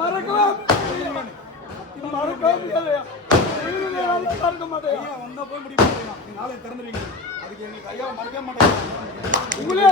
மறக்கவே முடியாது. மறக்க மாட்டேன். வந்தா போய் முடிக்க மாட்டேன். நாளை திறந்துருவீங்க. அதுக்கு எங்களுக்கு ஐயா மறக்க மாட்டேன். உங்களே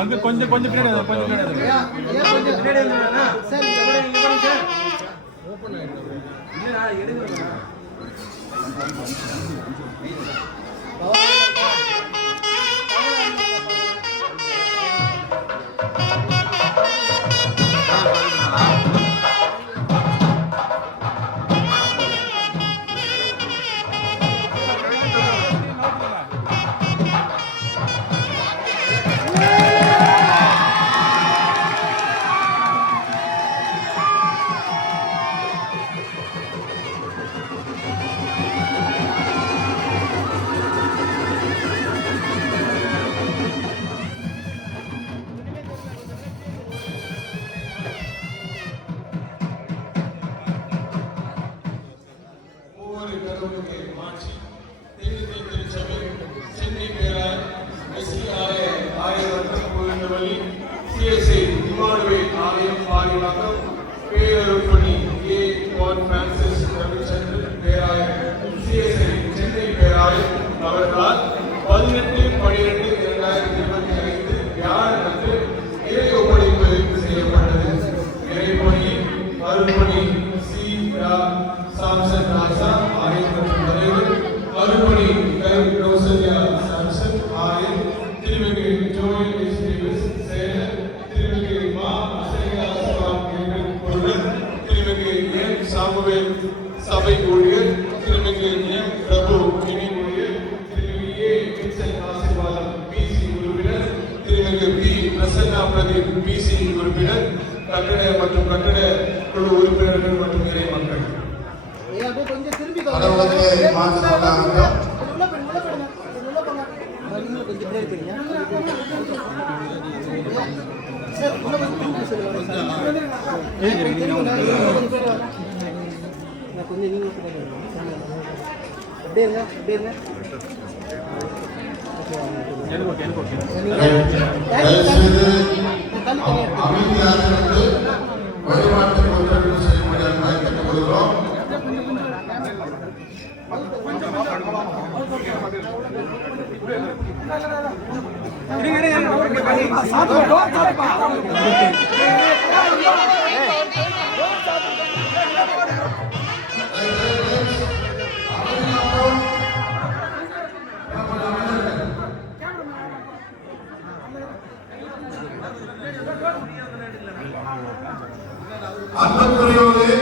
அங்க கொஞ்சம் பின்னாடி அவர்களால் 18/12/2025 வியாழனன்று இறை ஒப்படைப்பு செய்யப்பட்டது. இறைப்பணியில் அருள்பணி சி. சாம்சன் ராஜா ஆயர் மற்றும் தலைவர், அருள்பணி கௌசல்யா சாம்சன் ஆயர், திருமிகு ஜோயல் எஸ். டேவிஸ் செயலர், திருமிகு மா. பொருளர், திருமிகு என். சாமுவேல் சபை ஊழியர், திருமிகு எம். பிரபு இணை ஊழியர், திருமிகு ஏ. வின்சென்ட் ஆசீர்வாதம் பிசி உறுப்பினர், திருமிகு பி. பிரசன்னா பிரதீப் பிசி உறுப்பினர், கட்டட மற்றும் கட்டட குழு உறுப்பினர்கள் மற்றும் இறை மக்கள். அமைதியாக இருந்து வழிபாட்டு ஒத்துழைப்பு செய்யும்படி அன்பாய் கேட்டுக்கொள்கிறோம். அன்புக்குரியவர்களே,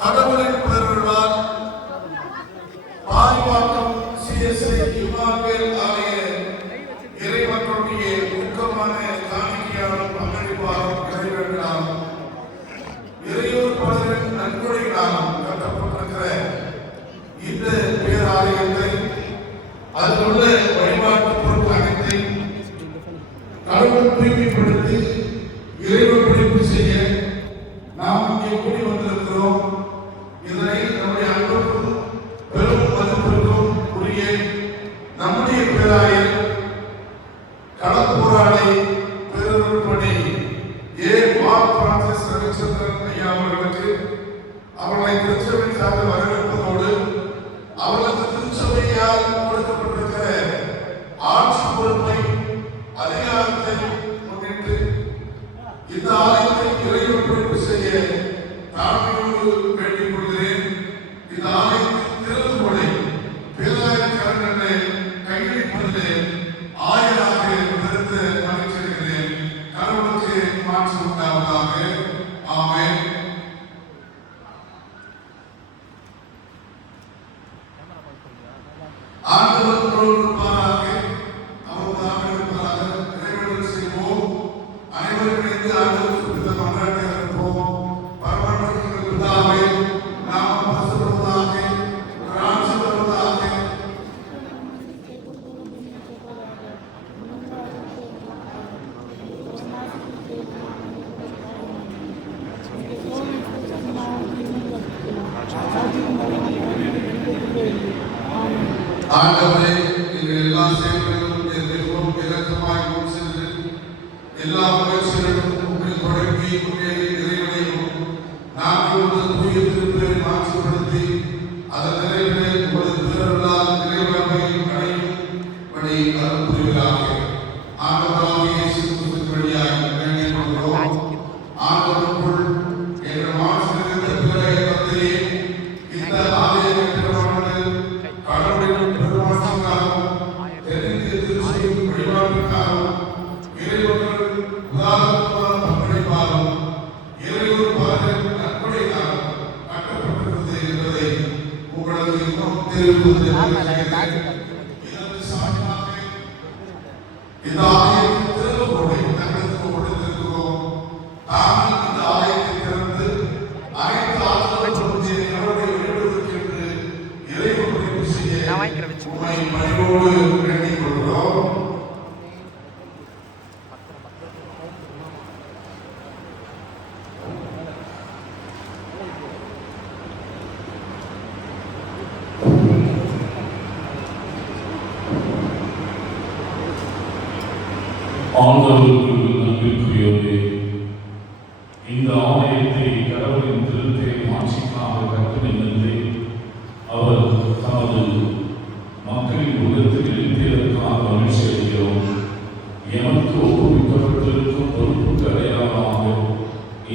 கடவுளின் பெருவிழால் பாரிவாக்கம் சிஎஸ்ஐ இமானுவேல் ஆலய இறைமக்களுடைய ஊக்கமான காணிக்கையாலும் பங்களிப்பாலும் நிறைவேற்றலாம் இறையூர் பலரின் நன்கொடைகளாலும் கட்டப்பட்டிருக்கிற இந்த பேராலயத்தை அதில் உள்ள வழிபாட்டு பொருட்கள் அனைத்தையும் கடவுள் தூய்மைப்படுத்தி இறைவன் படைப்பு செய்ய நாம் இங்கே கூடி வந்திருக்கிறோம். இதனை நம்முடைய அன்புக்கும் பெரும் மதிப்பிற்கும் உரிய நம்முடைய பேராயர் களப்போராளி பேரருள்பணி பிரான்சிஸ் ரவிச்சந்திரன் ஐயா அவர்களுக்கு அவர்களை திருச்சபை சார்பில் வரவேற்பதோடு அவர்களுக்கு திருச்சபையால் கொடுக்கப்பட்டிருக்கிற ஆட்சி பொறுப்பை அதிகாரத்தை முன்னிட்டு இந்த ஆலயத்தை இறைவன் படைப்பு செய்ய தாழ்மையோடு வேண்டிக் கொள்கிறேன். இந்த ஆலயத்தின் திறவுகோலை பேராயர் கரங்களை கையளிப்பதிலே ஆயராக நிறுத்த மகிழ்ச்சியடைகிறேன். கடவுளுக்கு மாற்று உண்டாவதாக. ஆமென். ஆண்டவர் இருப்பாராக, அவருமாக இருப்பாராக. இறைவன் செய்வோம். அனைவரும் இணைந்து ஆண்டவர் குறித்த மன்றாட்டை இருப்போம். பரமண்டலத்தின் பிதாவே, நாமம் பரிசுத்தப்படுவதாக, ராஜ்யம் வருவதாக. ஆண்டவரே, எங்கள் எல்லா செயல்களிலும் மிகவும் இரக்கமாய் முன் சென்று எல்லா முயற்சிகளிலும் உங்களை தொடங்கி முன்னேறி நிறைவடையும் நாங்கள் தூய திருப்பெயரை மாற்றிப்படுத்தி அதன் நிறைவிலே உமது பேரருளால் நிறைவாமை அடையும் படி அருள் புரிவீராக. ஆண்டவராகிய இயேசு கிறிஸ்துவின் வழியாய் வேண்டிக் கொள்கிறோம். ஆண்டவருக்குள் எங்கள் மாற்றிருக்கிற பிள்ளையை தந்தையே, இந்த ஆலய கட்டிடமானது கடவுளின் பெருமாட்சிக்காகவும் தென்னிந்திய திருச்சபையின் வழிபாட்டிற்காகவும் இறைவர்கள் உதாரணமான பங்களிப்பாலும் இறையூர் பலரின் நன்கொடையாலும் கட்டப்பட்டிருக்கிறது என்பதை உங்களது இன்னும் தெரிவிப்பது இதற்கு சாட்சியாக இந்த ஆலயத்தின் திறவுகோலை தங்களுக்கு கொடுத்திருக்கிறோம். நாங்கள் இந்த ஆலயத்தை திறந்து அனைத்து ஆசிரியர்களுடைய கடவுளை வேண்டுவதற்கென்று இறைவன் படைப்பு செய்ய உம்மை பணிவோடு வேண்டிக் கொள்கிறோம். ஆண்டவருக்கு நம்பிக்கையோடு இந்த ஆலயத்தை கடவுளின் திருப்பெயர் மாட்சிக்காக கட்டமைத்து அவர் தமது மக்களின் உள்ளத்தில் எழுப்பியதற்காக மகிழ்ச்சி அடைகிறோம். எமக்கு ஒப்புவிக்கப்பட்டிருக்கும் பொறுப்புக்கு அடையாளமாக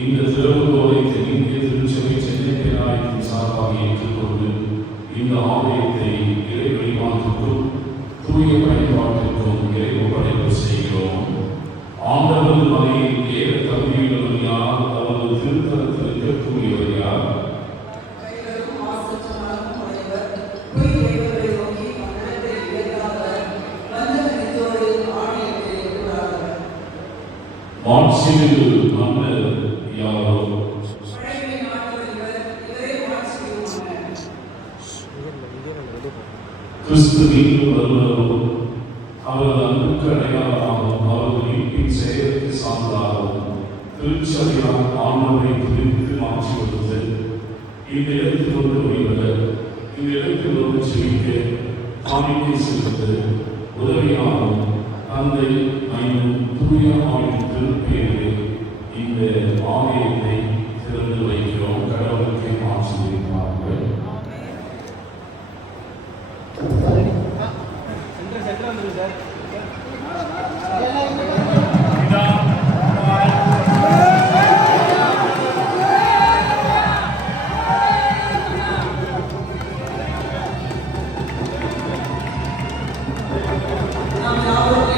இந்த திறவுகோலை தென்னிந்திய திருச்சபை சென்னை பேராயத்தின் சார்பாக ஏற்றுக்கொண்டு இந்த ஆலயத்தை இறை வழிபாட்டுக்கும் தூய பயன்பாட்டிற்கும் இறைவப்படைப்பு செய்கிறோம். ஆண்டவரது மலையில் ஏற தகுதியுள்ளவர் யார்? அவரது திருத்தலத்தில் இருக்கக்கூடியவர் யார்? மாட்சிமிகு மன்னர் யாரோ? கிறிஸ்து மீண்டும் வருவதோ அவரது அன்புக்கு அடையாளமாகவும் அவரது மீட்பின் செயலுக்கு சான்றாகவும் திருச்சபையால் ஆண்டவரை துதித்து மாற்றி வருவது இந்த இடத்தில் வந்து வழிபட இந்த இடத்தில் வந்து செவிக்க காணிக்கை செலுத்த உதவியாகவும் தந்தை மையம் தூய ஆவின் திருப்பெயரில் இந்த ஆலயத்தை திறந்து வைக்கிறோம். கடவுளுக்கு மாற்றி வைப்பார்கள். நாம் யாவரும்